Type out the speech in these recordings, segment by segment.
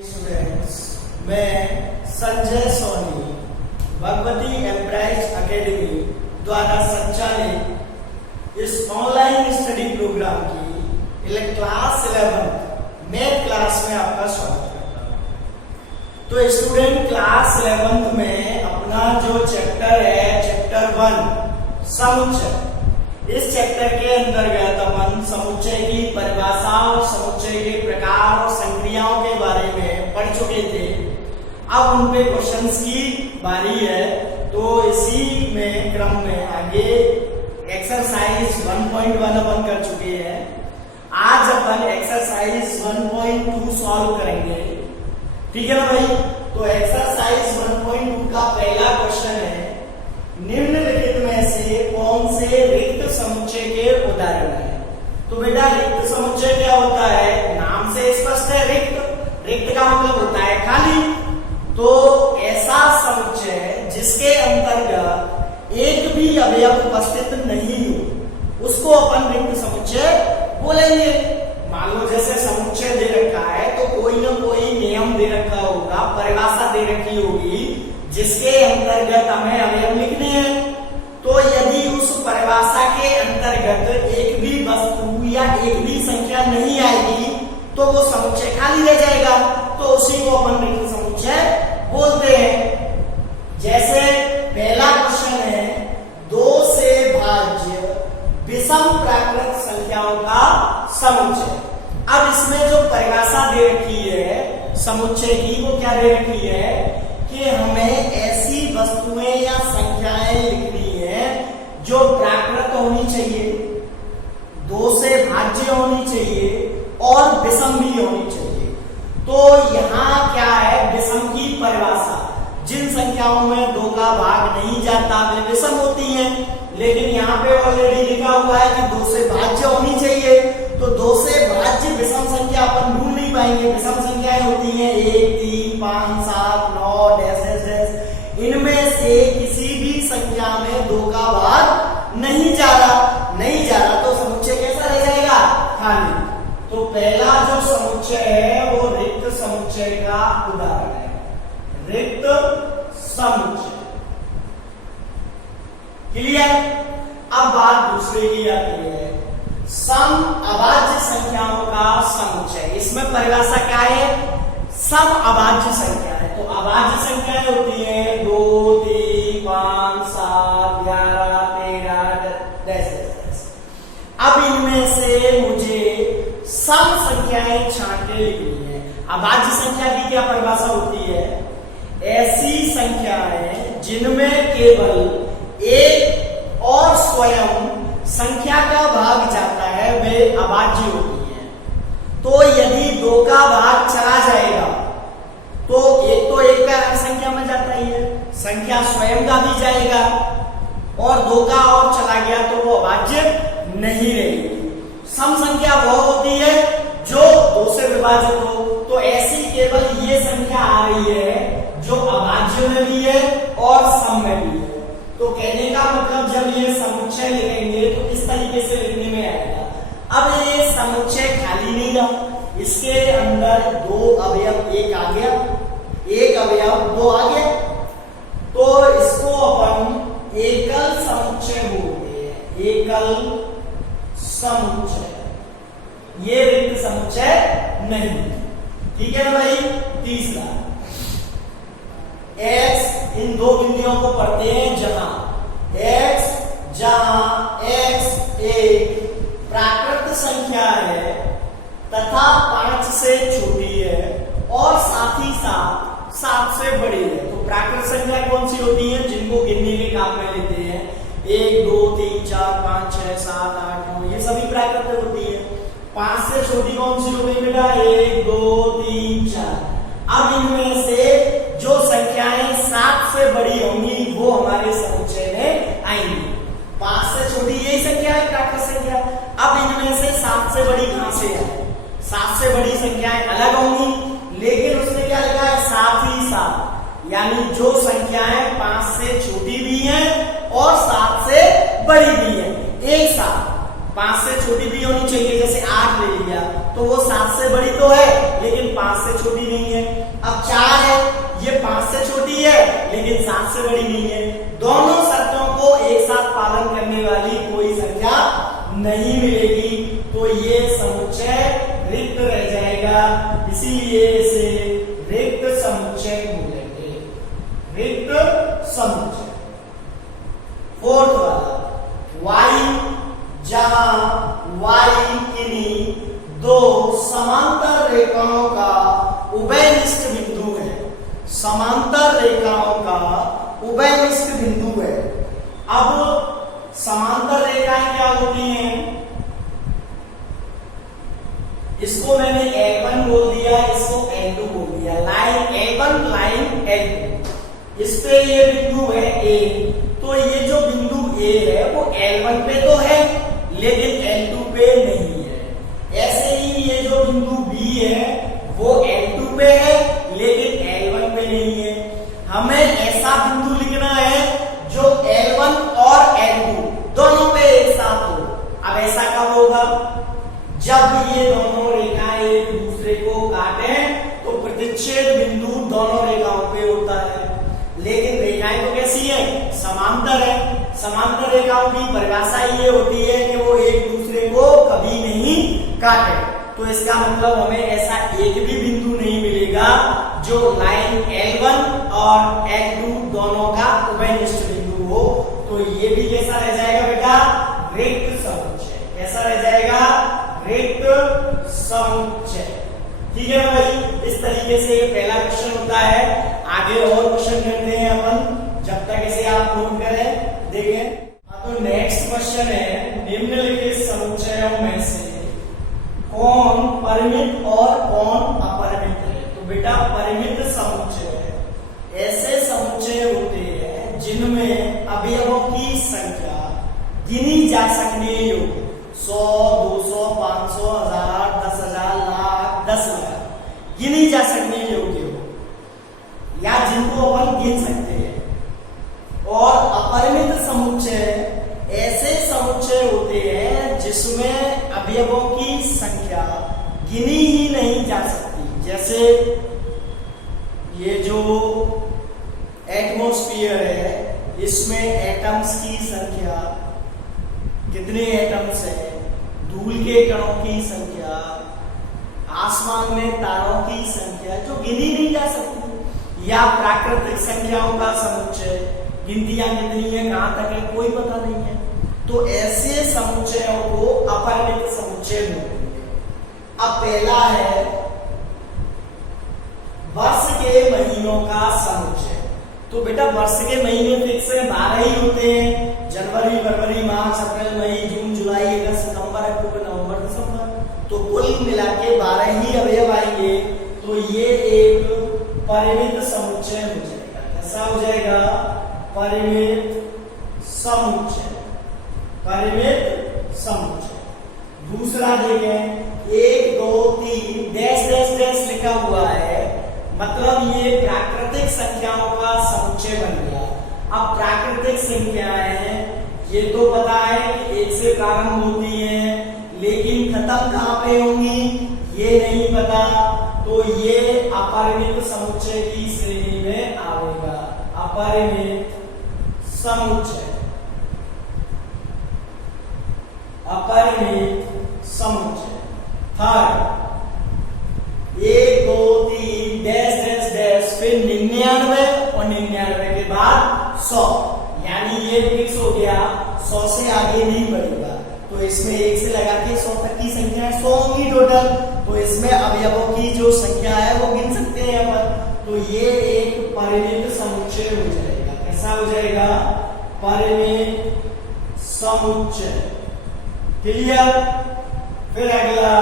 Students, मैं Sanjay Soni Bhagwati एम्प्राइज academy द्वारा संचालित इस ऑनलाइन स्टडी प्रोग्राम की क्लास 11 मैथ क्लास में आपका स्वागत करता हूँ। तो स्टूडेंट, क्लास 11 में अपना जो चैप्टर है, चैप्टर 1 समुच्चय, इस चैप्टर के अंतर्गत अपन समुच्चय की परिभाषा और समुच्चय के प्रकार और संक्रियाओं के बारे में पढ़ चुके थे। अब उन पे क्वेश्चंस की बारी है। तो इसी में क्रम में आगे एक्सरसाइज 1.1 अपन कर चुके हैं। आज अपन एक्सरसाइज 1.2 सॉल्व करेंगे, ठीक है ना भाई। तो एक्सरसाइज 1.2 का पहला क्वेश्चन है, निम्नलिखित में से कौन से रिक्त समुच्चय के उदाहरण है। तो बेटा, रिक्त समुच्चय क्या होता है? नाम से स्पष्ट है, रिक्त। रिक्त का मतलब होता है खाली। तो ऐसा समुच्चय जिसके अंतर्गत एक भी अवयव उपस्थित नहीं हो, उसको अपन रिक्त समुच्चय बोलेंगे। मान लो जैसे समुच्चय दे रखा है तो कोई ना कोई नियम दे रखा होगा, परिभाषा दे रखी होगी जिसके अंतर्गत हमें अवयव लिखने हैं। तो यदि उस परिभाषा के अंतर्गत एक भी वस्तु या एक भी संख्या नहीं आएगी तो वो समुच्चय खाली रह जाएगा। तो उसी को अपन रिक्त समुच्चय बोलते हैं। जैसे पहला क्वेश्चन है, 2 से भाज्य विषम प्राकृत संख्याओं का समुच्चय। अब इसमें जो परिभाषा दे रखी है समुच्चय की, वो क्या दे रखी है कि हमें ऐसी वस्तुएं या संख्याएं लिखनी है जो प्राकृत होनी चाहिए, 2 से भाज्य होनी चाहिए और विषम भी होनी चाहिए। तो यहाँ क्या है, विषम की परिभाषा। जिन संख्याओं में 2 का भाग नहीं जाता वे विषम होती हैं। लेकिन यहाँ पे ऑलरेडी लिखा हुआ है कि 2 से भाज्य होनी चाहिए। तो 2 से भाज्य विषम संख्या अपन ढूंढ नहीं पाएंगे। विषम संख्याएं होती हैं 1, 3, 5, 7, 9 डैश। इनमें से किसी भी संख्या में 2 का भाग नहीं जा रहा तो समुच्चय कैसा रह जाएगा? खाली। तो पहला जो समुच्चय है वो रिक्त समुच्चय का उदाहरण है, रिक्त समुच्चय। क्लियर? अब बात दूसरे की आती है, सम अभाज्य संख्याओं का समुच्चय। इसमें परिभाषा क्या है? सम अभाज्य संख्या है। तो अभाज्य संख्याएं होती है 2, 3, 5, 7, 11, 13 10। अब इनमें से मुझे सम संख्याएं छांट के लिखनी है। अभाज्य संख्या की क्या परिभाषा होती है? ऐसी संख्याएं जिनमें केवल एक और स्वयं संख्या का भाग जाता है वे अभाज्य होती हैं। तो यदि 2 का भाग चला जाएगा तो एक का संख्या में जाता ही है, संख्या स्वयं का भी जाएगा, और 2 का और चला गया तो वो अभाज्य नहीं रहेगी। सम संख्या वह होती है जो 2 से विभाजित हो। तो ऐसी केवल ये संख्या आ रही है जो अभाज्य में भी है और सम में भी है। तो कहने का मतलब जब ये समुच्चय लिखेंगे तो इस तरीके से लिखने में आएगा। अब ये समुच्चय खाली नहीं रहा, इसके अंदर 2 अवयव, एक आ गया, एक अवयव 2 आ गया। तो इसको अपन एकल समुच्चय बोलते हैं, एकल समुच्चय। ये रिक्त समुच्चय नहीं, ठीक है ना भाई। तीसरा, x, इन 2 बिंदुओं को पढ़ते हैं जहां x एक प्राकृत संख्या है तथा 5 से छोटी है और साथ ही साथ 7 से बड़ी है। तो प्राकृत संख्या कौन सी होती है? जिनको गिनने के काम में लेते हैं 1, 2, 3, 4, 5, 6, 7, 8, 9, ये सभी प्राकृत होती है। 5 से छोटी कौन सी हो गई बेटा? 1, 2, 3, 4। अब इनमें से जो संख्याएं 7 से बड़ी होंगी वो हमारे समुच्चय में आएंगी। 5 से छोटी यही संख्या है, प्राकृत संख्या। अब इनमें से 7 से बड़ी कहां से है? 7 से बड़ी संख्याएं अलग होंगी, लेकिन उसने क्या लिखा है? साथ ही साथ, यानी जो संख्याएं 5 से छोटी भी हैं और 7 से बड़ी भी हैं, एक साथ 5 से छोटी भी होनी चाहिए। जैसे 8 ले लिया तो वो 7 से बड़ी तो है लेकिन 5 से छोटी नहीं है। अब 4 है, ये 5 से छोटी है लेकिन 7 से बड़ी नहीं है। दोनों शर्तों को एक साथ पालन करने वाली कोई संख्या नहीं मिलेगी, तो ये समुच्चय रिक्त रह जाएगा, इसीलिए इसे रिक्त समुच्चय बोलेंगे, रिक्त समुच्चय। फोर्थ वाला y, जहां y किन्हीं दो समांतर रेखाओं का उभयनिष्ठ बिंदु है, समांतर रेखाओं का उभयनिष्ठ बिंदु है। अब समांतर रेखाएं क्या होती हैं? इसको मैंने L1 बोल दिया, इसको L2 बोल दिया। लाइन L1, लाइन L2, इस पे ये बिंदु है A, तो ये जो बिंदु A है वो L1 पे तो है लेकिन L2 पे नहीं है। ऐसे ही ये जो बिंदु B है वो L2 पे है लेकिन L1 पे नहीं है। हमें ऐसा बिंदु लिखना है जो L1 और L2 दोनों पे एक साथ हो। अब ऐसा कब होगा? जब ये दोनों रेखाएं एक दूसरे को काटे तो प्रतिच्छेद बिंदु दोनों रेखाओं पे होता है। लेकिन रेखाएं तो कैसी है? समांतर है। समांतर रेखाओं की परिभाषा ये होती है कि वो एक दूसरे को कभी नहीं काटे। तो इसका मतलब हमें ऐसा एक भी बिंदु नहीं मिलेगा जो लाइन L1 और L2 दोनों का उभयनिष्ठ बिंदु हो। तो ये भी कैसा रह जाएगा बेटा? रिक्त समुच्चय। कैसा रह जाएगा? रिक्त समुच्चय। ठीक है भाई, इस तरीके से ये पहला क्वेश्चन होता है। आगे और क्वेश्चन करते हैं अपन, जब तक इसे आप नोट करें। देखें तो नेक्स्ट क्वेश्चन है, निम्नलिखित समुच्चयों में से कौन परिमित और कौन अपरिमित है? तो बेटा परिमित समुच्चय ऐसे समुच्चय होते हैं जिनमें अवयवों की संख्या गिनी जा सकने योग्य 100, 200, 500, 1000, 10,000, लाख, 10 लाख गिनी जा सकने योग्य हो या जिनको अपन गिन सकते हैं। और अपरिमित समुच्चय ऐसे समुच्चय होते हैं जिसमें अवयवों की संख्या गिनी ही नहीं जा सकती। जैसे ये जो एटमॉस्फेयर है इसमें एटम्स की संख्या कितने एटम्स है, धूल के कणों की संख्या, आसमान में तारों की संख्या जो गिनी नहीं जा सकती, या प्राकृतिक संख्याओं का समुच्चय गिनतियां कितनी है, कहां तक है, कोई पता नहीं है। तो ऐसे समुच्चयों को अपरिमित समुच्चय बोलेंगे। अब पहला है वर्ष के महीनों का समुच्चय। तो बेटा वर्ष के महीने फिक्स है, 12 ही होते हैं, जनवरी, फरवरी, मार्च, अप्रैल, मई, जून, जुलाई, अगस्त, सितंबर, अक्टूबर, नवंबर, दिसंबर। तो कुल मिला के 12 ही अवयव आएंगे। तो ये एक परिमित समुच्चय हो जाएगा। कैसा हो जाएगा? परिमित समुच्चय। परिमित समुच्चय। दूसरा देखें, 1, 2, 3 डैश डैश डैश लिखा हुआ है, मतलब ये प्राकृतिक संख्याओं का समुच्चय बन गया। अब प्राकृतिक संख्याएं ये तो पता है कि 1 से प्रारंभ होती हैं, लेकिन खत्म कहां पे होंगी ये नहीं पता। तो ये अपरिमित समुच्चय की श्रेणी में आएगा। अपरिमित समुच्चय। अपरिमित समुच्चय। थर्ड, 1, 2, 3 डैश डैश डैश फिर 99 और 99 के बाद 100, यानी ये फिक्स हो गया, 100 से आगे नहीं बढ़ेगा। तो इसमें 1 से लगा के 100 तक की संख्या 100 होगी टोटल। तो इसमें अवयवों की जो संख्या है वो गिन सकते हैं अपन। तो ये एक परिमित समुच्चय हो जाएगा। कैसा हो जाएगा? परिमित समुच्चय। क्लियर? फिर अगला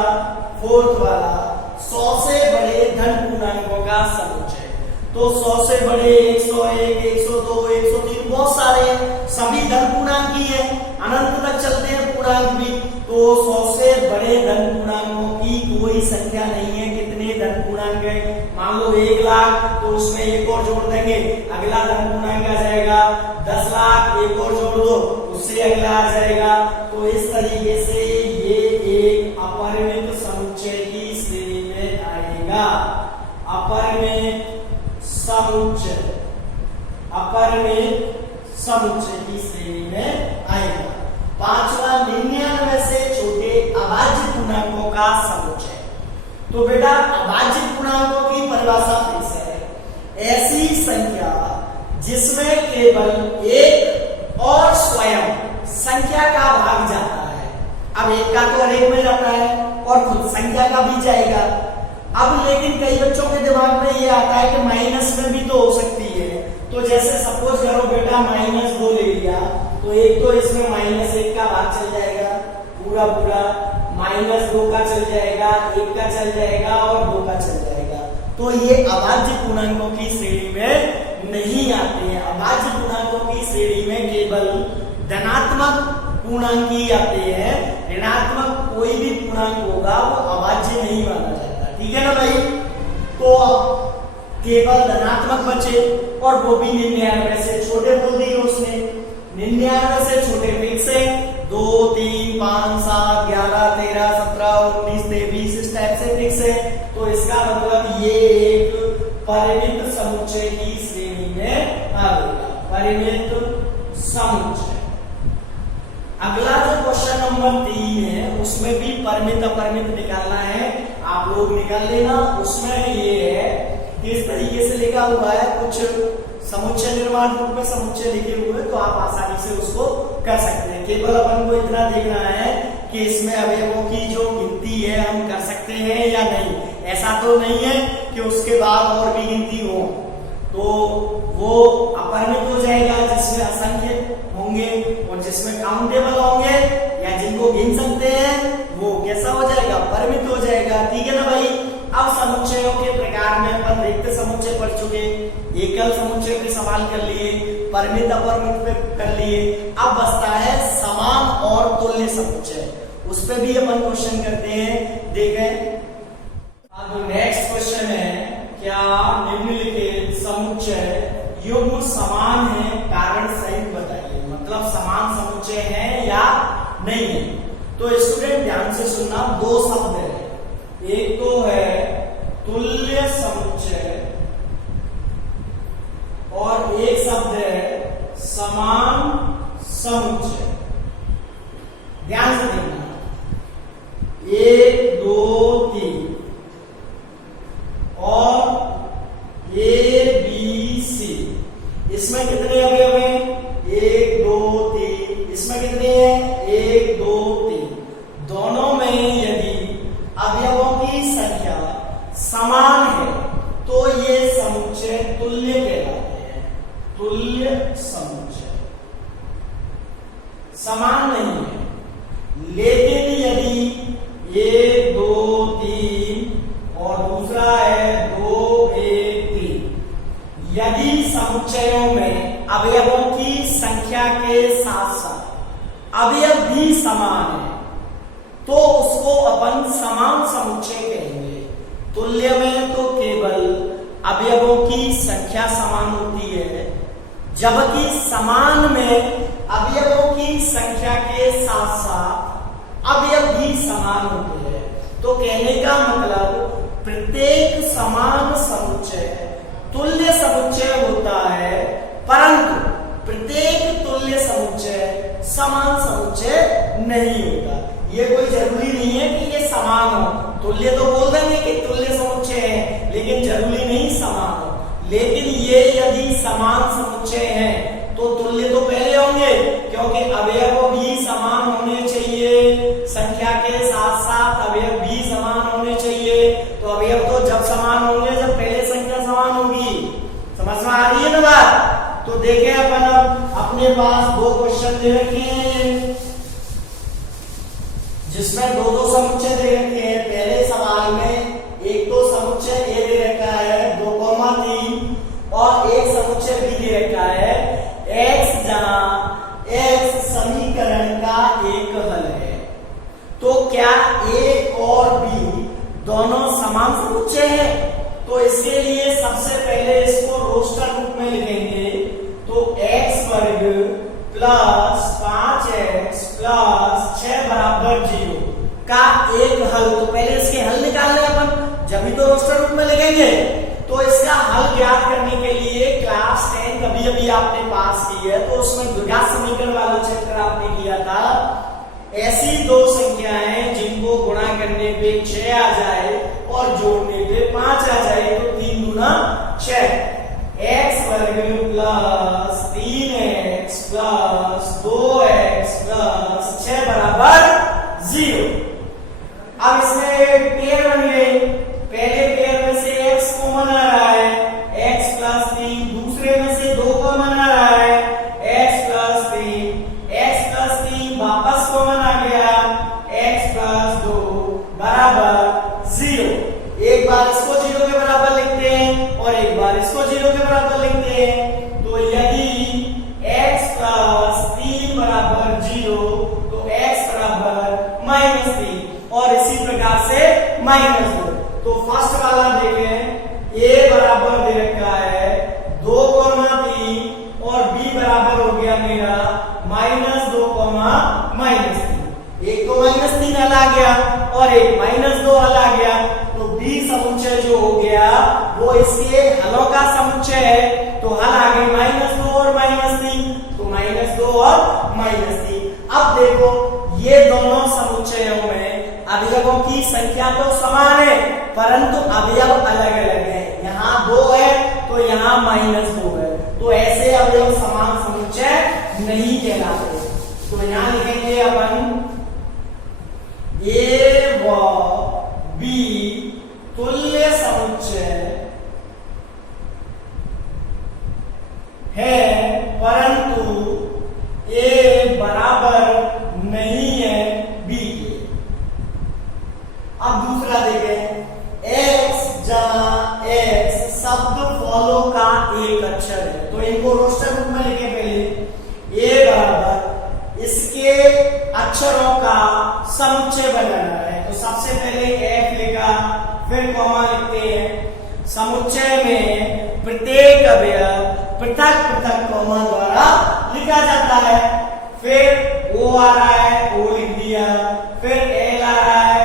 फोर्थ वाला, 100 से बड़े धन पूर्णांकों का समुच्चय। तो 100 से बड़े 101, 102, 103 बहुत सारे सभी धन पूर्णांक ही है, अनंत तक चलते हैं पूर्णांक भी। तो 100 से बड़े धन पूर्णांकों की कोई संख्या नहीं है। कितने धन पूर्णांक है? मान लो 1 लाख, तो उसमें एक और जोड़ देंगे, अगला धन पूर्णांक आ जाएगा। 10 लाख, एक और जोड़ दो, उससे अगला आ जाएगा। तो इस तरीके से ये एक अपरिमित समुच्चय की श्रेणी में आएगा। अपरिमित समुच्चय, अपरिमित समुच्चय की श्रेणी में आएगा। पांचवा 99 से छोटे अभाज्य पूर्णांकों का समुच्चय। तो बेटा अभाज्य पूर्णांकों की परिभाषा फिक्स है, ऐसी संख्या जिसमें केवल एक और स्वयं संख्या का भाग जाता है। अब एक का तो हर एक में जाता है और खुद संख्या का भी जाएगा। अब लेकिन कई बच्चों के दिमाग में ये आता है कि माइनस में भी तो हो सकती है। तो जैसे सपोज करो बेटा -2 ले लिया, तो एक तो इसमें -1 का भाग चल जाएगा पूरा पूरा, -2 का चल जाएगा, 1 का चल जाएगा और 2 का चल जाएगा। तो ये अभाज्य पूर्णांकों की श्रेणी में नहीं आते हैं। अभाज्य पूर्णांकों की श्रेणी में केवल धनात्मक पूर्णांक ही आते हैं, ऋणात्मक कोई भी पूर्णांक होगा वो अभाज्य नहीं माना जाता। ठीक है ना भाई? तो अब केवल धनात्मक बचे और वो भी 99 से छोटे बोल दिए उसने। 99 से छोटे फिक्स है 2, 3, 5, 7, 11, 13, 17, 19, 23 इस टाइप से फिक्स है। तो इसका मतलब ये एक परिमित समुच्चय की श्रेणी में आ गया, परिमित समुच्चय। अगला जो क्वेश्चन नंबर 3 है उसमें भी परिमित अपरिमित निकालना है, आप लोग निकाल लेना। उसमें ये है इस तरीके से लिखा हुआ है, कुछ समुच्चय निर्माण रूप में समुच्चय लिखे हुए, तो आप आसानी से उसको कर सकते हैं। केवल अपन को इतना देखना है कि इसमें अवयवों की जो गिनती है हम कर सकते हैं या नहीं। ऐसा तो नहीं है कि उसके बाद और भी गिनती हो, तो वो अपरिमित हो जाएगा जिसमें असंख्य होंगे, और जिसमें काउंटेबल होंगे या जिनको गिन सकते हैं वो कैसा हो जाएगा, परिमित हो जाएगा। ठीक है ना भाई? अब समुच्चयों के प्रकार में अपन रिक्त समुच्चय पढ़ चुके, एकल समुच्चय पे सवाल कर लिए, परिमित अपरिमित पे कर लिए। अब बचता है समान और तुल्य समुच्चय, उस पे भी अपन क्वेश्चन करते हैं, देखें। अब नेक्स्ट क्वेश्चन है, क्या निम्नलिखित समुच्चय युग्म समान है, कारण सहित बताइए। मतलब समान समुच्चय है या नहीं है। तो स्टूडेंट ध्यान से सुनना, दो शब्द है, एक तो है तुल्य समुच्चय और एक शब्द है समान समुच्चय। ध्यान से देखना, 1, 2, 3 और A, B, C, इसमें कितने अवयव हैं? 1, 2, 3। इसमें कितने हैं? 1, 2, 3। दोनों में यदि अवयवों की संख्या समान है तो ये समुच्चय तुल्य कहलाते हैं, तुल्य समुच्चय। समान नहीं है, लेकिन यदि 1, 2, 3 और दूसरा है 2, 1, 3, यदि समुच्चयों में अवयवों की संख्या के साथ साथ अवयव भी समान है तो उसको अपन समान समुच्चय कहेंगे। तुल्य में तो केवल अवयवों की संख्या समान होती है, जबकि समान में अवयवों की संख्या के साथ साथ अवयव भी समान होते हैं। तो कहने का मतलब प्रत्येक समान समुच्चय तुल्य समुच्चय होता है, परंतु प्रत्येक तुल्य समुच्चय समान समुच्चय नहीं होता। ये कोई जरूरी नहीं है कि ये समान हो, तुल्य तो बोल देंगे कि तुल्य समुच्चय है, लेकिन जरूरी नहीं समान हो। लेकिन ये यदि समान समुच्चय है तो तुल्य तो पहले होंगे, क्योंकि अवयव भी समान होने चाहिए, संख्या के साथ साथ अवयव भी समान होने चाहिए। तो अवयव तो जब समान होंगे जब पहले संख्या समान होगी। समझ में आ रही है ना बात? तो देखें अपन अब अपने पास दो क्वेश्चन दे रखे हैं जिसमें दो दो समुच्चय दे रखे हैं। पहले सवाल में एक तो समुच्चय ए दे रखा है 2,3 और एक समुच्चय बी दे रखा है x, जहां x समीकरण का एक हल है। तो क्या a और b दोनों समान समुच्चय है? तो इसके लिए सबसे पहले इसको रोस्टर रूप में लिखेंगे। तो x वर्ग प्लस 5x प्लस 6 बराबर 0 का एक हल। तो पहले इसके हल निकालने अपन, जब भी तो रोस्टर रूप में लिखेंगे। इसका हल ज्ञात करने के लिए क्लास 10 कभी अभी आपने पास की है, तो उसमें द्विघात समीकरण वाला चैप्टर आपने किया था। ऐसी दो संख्याएं जिनको गुणा करने पे 6 आ जाए और जोड़ने पे 5 आ जाए, तो 3 दूना 6, x वर्ग plus 3x plus 2x plus 6 बराबर 0। अब इसमें पेयर बन गए। पहले पेयर में से x कॉमन आ रहा है, x प्लस 3, दूसरे में से 2 कॉमन आ रहा है, x प्लस 3 वापस कॉमन आ गया, x प्लस 2 बराबर 0। एक बार इसको 0 के बराबर लिखते हैं और एक बार इसको 0 के बराबर लिखते हैं। तो यदि x प्लस 3 बराबर 0 तो x बराबर -3, और इसी प्रकार से -2। तो फर्स्ट वाला देखें, a बराबर दे रखा है 2,3 और b बराबर हो गया मेरा -2, -3। एक तो -3 हल आ गया और एक -2 हल आ गया, तो b समुच्चय जो हो गया वो इसके हलों का समुच्चय है। तो हल आ गए -2 और -3, तो -2 और -3। अब देखो ये दोनों समुच्चयों में अवयवों की संख्या तो समान है, परंतु अवयव अलग अलग है। यहाँ 2 है तो यहाँ -2 है, तो ऐसे अवयव समान समुच्चय नहीं कहलाते। तो यहाँ लिखेंगे अपन a व b तुल्य समुच्चय है, परंतु a बराबर नहीं है b के। अब दूसरा देखें, x जहाँ x शब्द फॉलो का एक अक्षर है, तो इनको रोस्टर रूप में लिखे। पहले a बराबर इसके अक्षरों का समुच्चय बनाना है, तो सबसे पहले f लिखा, फिर कॉमा लिखते हैं। समुच्चय में प्रत्येक अवयव पृथक पृथक कॉमा द्वारा लिखा जाता है। फिर o आ रहा है, o लिख दिया, फिर l आ रहा है,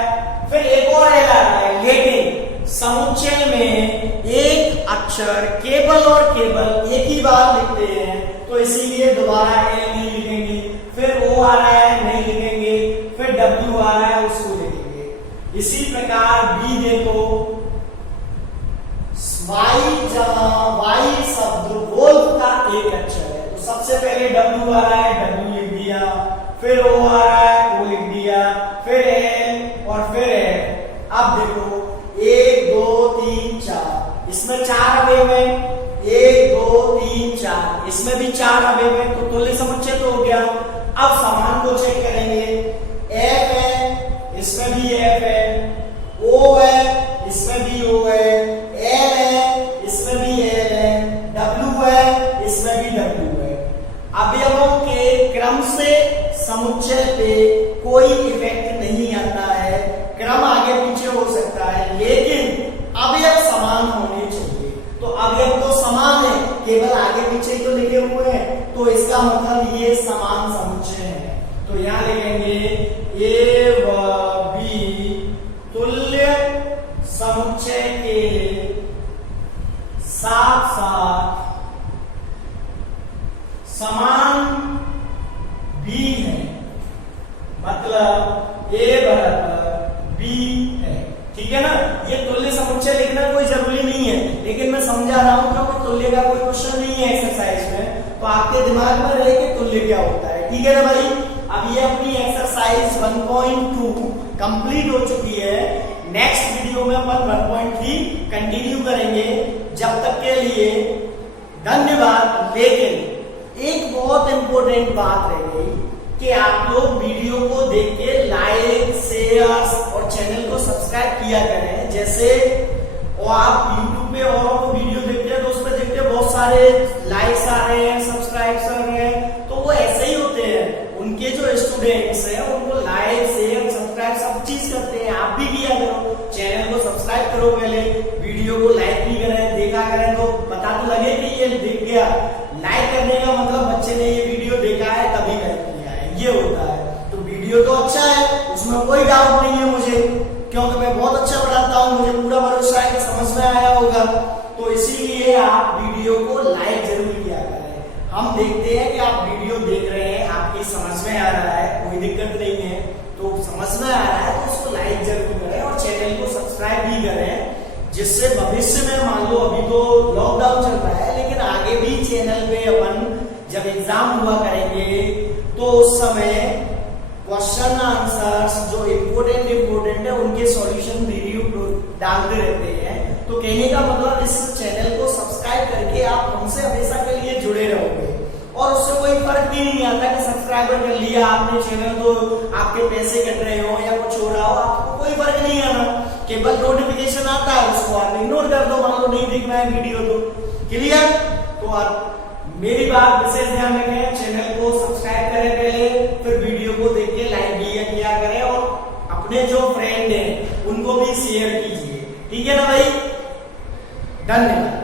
फिर एक और l आ रहा है। लेकिन समुच्चय में एक अक्षर केवल और केवल एक ही बार लिखते हैं, तो इसीलिए दोबारा l नहीं लिखेंगे। फिर o आ रहा है, नहीं लिखेंगे, फिर w आ रहा है, उसको लिखेंगे। इसी प्रकार b देखो, y जहां y शब्द वोल्फ का एक अक्षर है, तो सबसे पहले w आ रहा है, w लिख दिया, फिर o आ रहा है, o लिख दिया, फिर l और फिर f। अब देखो 1 2 3 4, इसमें 4 अवयव है, 1 2 3 4, इसमें भी 4 अवयव है, तो तुल्य समुच्चय तो हो गया। अब समान को चेक करेंगे, f है, इसमें भी f है, o है, इसमें भी o है, l है, इसमें भी l है, w है, इसमें भी w है। अवयवों के क्रम से समुच्चय पे कोई इफेक्ट नहीं आता है, क्रम आगे पीछे हो सकता है, लेकिन अवयव समान होने चाहिए। तो अवयव तो समान है, केवल आगे पीछे तो लिखे हुए हैं, तो इसका मतलब ये समान समुच्चय है। तो यहाँ लिखेंगे a व b तुल्य समुच्चय के साथ साथ समान भी है, मतलब a बराबर b है। ठीक है ना, ये तुल्य समुच्चय लिखना कोई जरूरी नहीं है, लेकिन मैं समझा रहा हूं क्योंकि तुल्य का कोई क्वेश्चन नहीं है एक्सरसाइज में, तो आपके दिमाग में रहे कि तुल्य क्या होता है। ठीक है ना भाई, अब ये अपनी एक्सरसाइज 1.2 कंप्लीट हो चुकी है। नेक्स्ट वीडियो में अपन 1.3 कंटिन्यू करेंगे। जब तक के लिए धन्यवाद। लेकिन एक बहुत इंपॉर्टेंट बात रह गई कि आप लोग वीडियो को देख के लाइक शेयर और चैनल को सब्सक्राइब किया करें। जैसे और आप यूट्यूब पे औरों को वीडियो देखते हैं तो उसमें देखते हैं बहुत सारे लाइक्स आ रहे हैं, सब्सक्राइब्स आ रहे हैं, तो वो ऐसे ही होते हैं। उनके जो स्टूडेंट्स हैं उनको लाइक शेयर सब्सक्राइब सब चीज करते हैं, आप भी किया करो। चैनल को सब्सक्राइब करो, पहले वीडियो को लाइक भी करें, देखा करें तो पता तो लगे कि ये देख गया। लाइक करने का मतलब बच्चे ने ये वीडियो देखा है तभी लाइक किया है, ये होता है। तो वीडियो तो अच्छा है, उसमें कोई डाउट नहीं है मुझे, क्योंकि मैं बहुत अच्छा पढ़ाता हूँ, मुझे पूरा भरोसा है कि समझ में आया होगा। तो इसीलिए आप वीडियो को लाइक जरूर किया करें। हम देखते हैं कि आप वीडियो देख रहे हैं, आपकी समझ में आ रहा है, कोई दिक्कत नहीं है, तो समझ में आ रहा है तो उसको लाइक जरूर करें और चैनल को सब्सक्राइब भी करें, जिससे भविष्य में मान लो अभी तो लॉकडाउन चल रहा है, लेकिन आगे भी चैनल पे अपन जब एग्जाम हुआ करेंगे तो उस समय क्वेश्चन आंसर्स जो इम्पोर्टेंट है उनके सॉल्यूशन वीडियो डालते रहते हैं। तो कहने का मतलब इस चैनल को सब्सक्राइब करके आप हमसे हमेशा के लिए जुड़े रहोगे और उससे कोई फर्क भी नहीं आता कि सब्सक्राइबर कर लिया आपने चैनल तो आपके पैसे कट रहे हो या कुछ हो रहा हो, आपको कोई फर्क नहीं आना। केवल नोटिफिकेशन आता है उसको आप इग्नोर कर दो, मान लो नहीं दिख रहा है वीडियो तो क्लियर। तो आप मेरी बात विशेष ध्यान रखें, चैनल को सब्सक्राइब करें पहले, फिर वीडियो को देख के लाइक भी किया करें और अपने जो फ्रेंड हैं उनको भी शेयर कीजिए, ठीक है ना भाई। धन्यवाद।